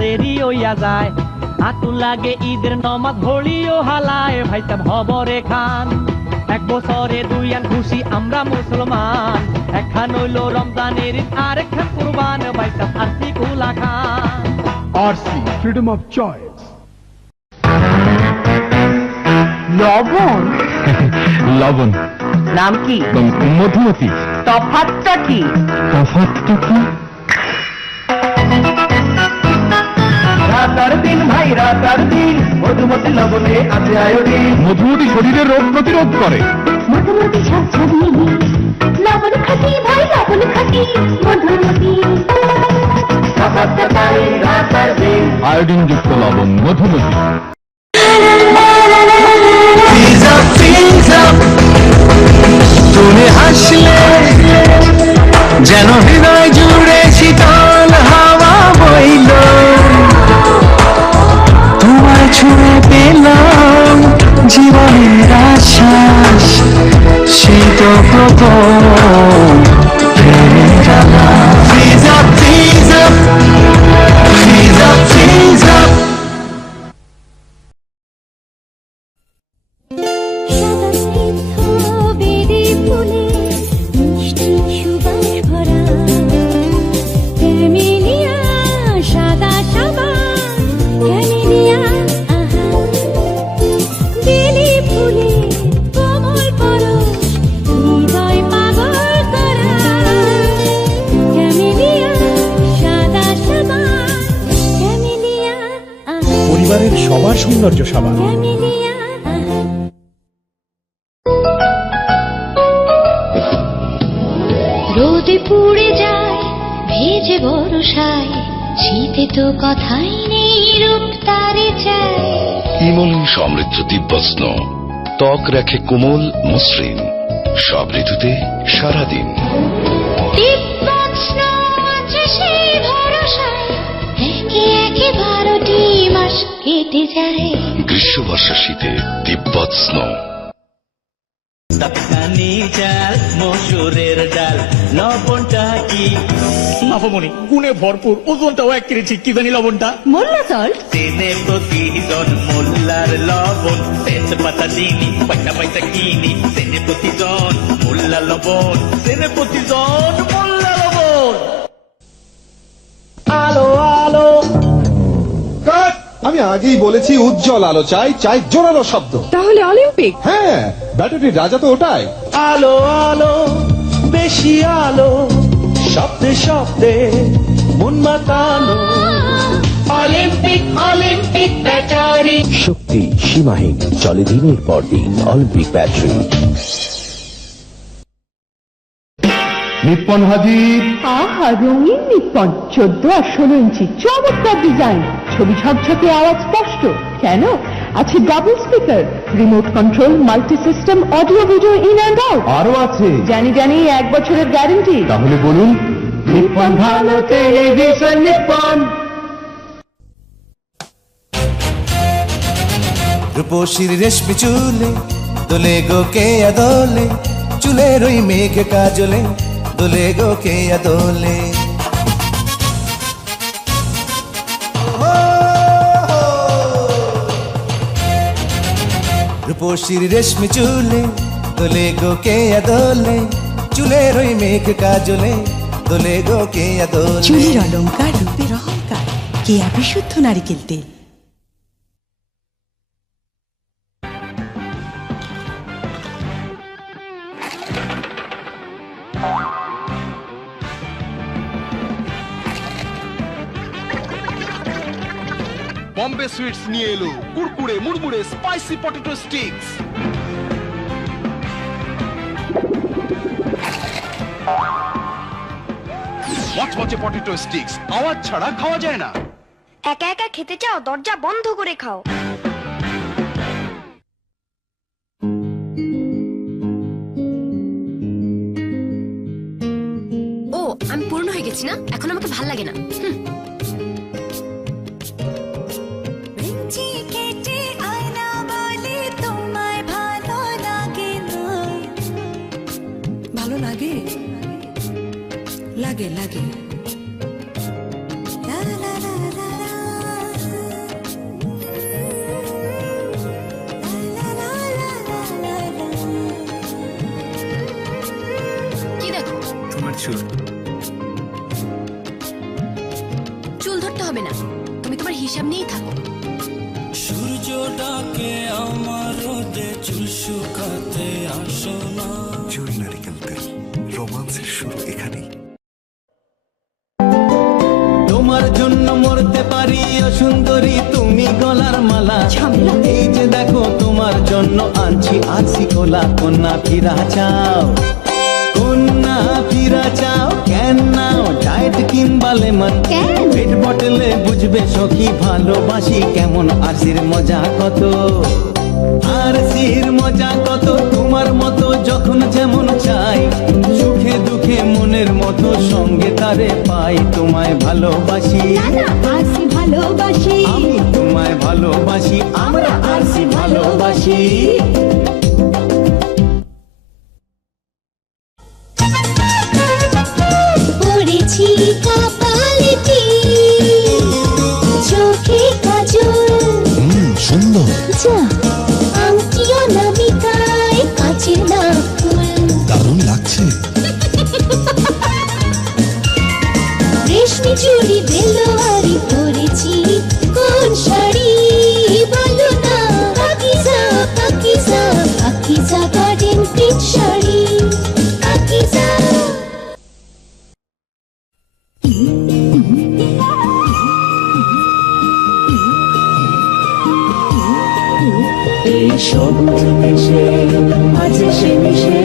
দেরি হইয়া যায় আতুল লাগে ঈদের নমাজ ঘড়িও হালায় ভাইসাব হবরে খান এক বছরে দুই আন খুশি আমরা মুসলমান একখান হইল রমজানের ঈদ আর একখান কুরবান ভাইসাব আরসি কুলা খান আরসি ফ্রিডম অফ চয়েস। লবণ লবণ নাম কি? মধুমতি। তফাৎটা কি? তফাৎটা কি? রাতার দিন ভাই রাতার দিন মধুমতি লবণে আছে আয়োডিন মধুমতি শরীরের রোগ প্রতিরোধ করে। মধুমতি ঝাঁঝালি লবণ খাটি ভাই লবণ খাটি মধুমতি রাতার দিন আয়োডিন যুক্ত লবণ মধুমতি। তুমি হাসলে যেন হৃদয় জুড়ে শীতল হাওয়া বইল, তোমায় ছুঁয়ে পেলাম জীবনের আশ্বাস, সেই তো প্রথম প্রেমের আলাপ। Freeze up, freeze up, freeze up, freeze up. পরিবারের সবার সৌন্দর্য সাবান। রোদে পুড়ে যায় ভেজে বরষায়, শীতে তো কথাই নেই রূপ তারে চায়। ইমন সমৃদ্ধ দিব্যস্ন ত্বক রাখে কোমল মসৃণ, সব ঋতুতে সারাদিন। দিব্যস্ন আছে সেই ভরসায়, একে একে 12টি মাস কেটে যায়। গ্রীষ্ম বর্ষা শীতে দিব্যস্ন। তখনি চাল মসুরের ডাল লবণটা কি? মাফমনি গুণে ভরপুর, ওজনটাও 1 কেজি। কি জানি লবণটা? মোল্লা সল্ট। দিনে প্রতিজন মোল্লার লবণ, তেজপাতা চিনি পয়সা পয়সা কিনি। দিনে প্রতিজন মোল্লা লবণ, দিনে প্রতিজন মোল্লা লবণ। আলো আলো আমি আগেই বলেছি উজ্জ্বল আলো চাই, চাই জোরালো শব্দ। তাহলে অলিম্পিক। হ্যাঁ, ব্যাটারির রাজা তো ওটাই। আলো আলো বেশি আলো, শব্দে শব্দে মন মাতানো। Olympic Olympic battery. শক্তি সীমাহীন, চলে দিনের পর দিন। Olympic battery. নিপ্পন হাজির। আহা, রঙিন নিপ্পন 14 আর 16 ইঞ্চি, চমৎকার ডিজাইন, ছবি ঝকঝকে, আওয়াজ স্পষ্ট। কেন? আছে double speaker, remote control, multi system, audio video in and out. আরো আছে? জানি জানি, 1 বছরের গ্যারান্টি। তাহলে বলুন। নিপ্পন ভালো টেলিভিশন নিপ্পন। রূপসীর রেশমি চুলে দোলে গো কে আদোলে, চুলের ওই মেঘ কাজলে দোলে গো কে আদোলে। রূপসীর রেশমি চুলে দোলে গো কে আদোলে, চুলের ওই মেঘ কাজলে দোলে গো কে আদোলে। চুলের অলংকার, রূপের অহংকার, কেয়া বিশুদ্ধ নারিকেল তেল। বম্বে সুইটস নিয়ে এলো কুরকুরে মুড়মুড়ে স্পাইসি পটেটো স্টিক্স। মচমচে পটেটো স্টিক্স, আওয়াজ ছাড়া খাওয়া যায় না। একা একা খেতে চাও? দরজা বন্ধ করে খাও। ও, আমি পূর্ণ হয়ে গেছি না, এখন আমাকে ভাল লাগে না। ভালো লাগে লাগে লাগে। শুরু। চুল ধরতে হবে না, তুমি তোমার হিসাব নিয়েই থাকো। সূর্যটাকে আমার রোদে চুল শুকাতে আসো না। জুই নারিকেল তেল, রোমান্সের শুরু এখানেই। তোমার জন্য মরতে পারি ও সুন্দরী তুমি গলার মালা। এই যে দেখো তোমার জন্য আনছি আছি কোলা। কন্যা ফিরা চাও, কন্যা ফিরা চাও, কেন নাও ডায়েট কিংবা লেমন। পেট বটলে বুঝবে সখী ভালোবাসি কেমন। আরসির মজা কত, আরসির মজা কত, তোমার মতো যখন যেমন চাই। সুখে দুঃখে মনের মতো সঙ্গে তারে পাই। তোমায় ভালোবাসি, আরসি ভালোবাসি, আমি তোমায় ভালোবাসি, আমরা আরসি ভালোবাসি। পড়েছি কপালে টিপ, চোখে কাজল, সুন্দর যা আংটি অনামিকায় কাচের নাকুল। দারুণ লাগছে। রেশমি চুড়ি বেলোয়ারি পরেছি কোন শাড়ি বলো না। Pakiza Pakiza Pakiza garden print sari, Pakiza. এই সবুজ মিশে আছে সে মিশে